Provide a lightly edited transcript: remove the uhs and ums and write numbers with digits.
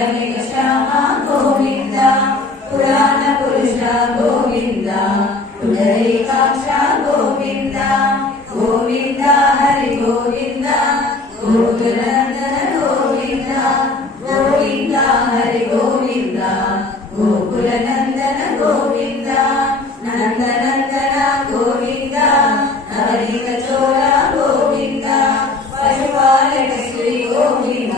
నీలమేఘ శ్యామ గోవింద పురాణ పురుష గోవింద పుండరీకాక్ష గోవింద గోవింద హరి గోవింద గోకులనందన గోవింద గోవింద హరి గోవింద గోకులనందన గోవింద నందనందన గోవింద నవనీత చోళ గోవింద పశుపాలక శ్రీ గోవింద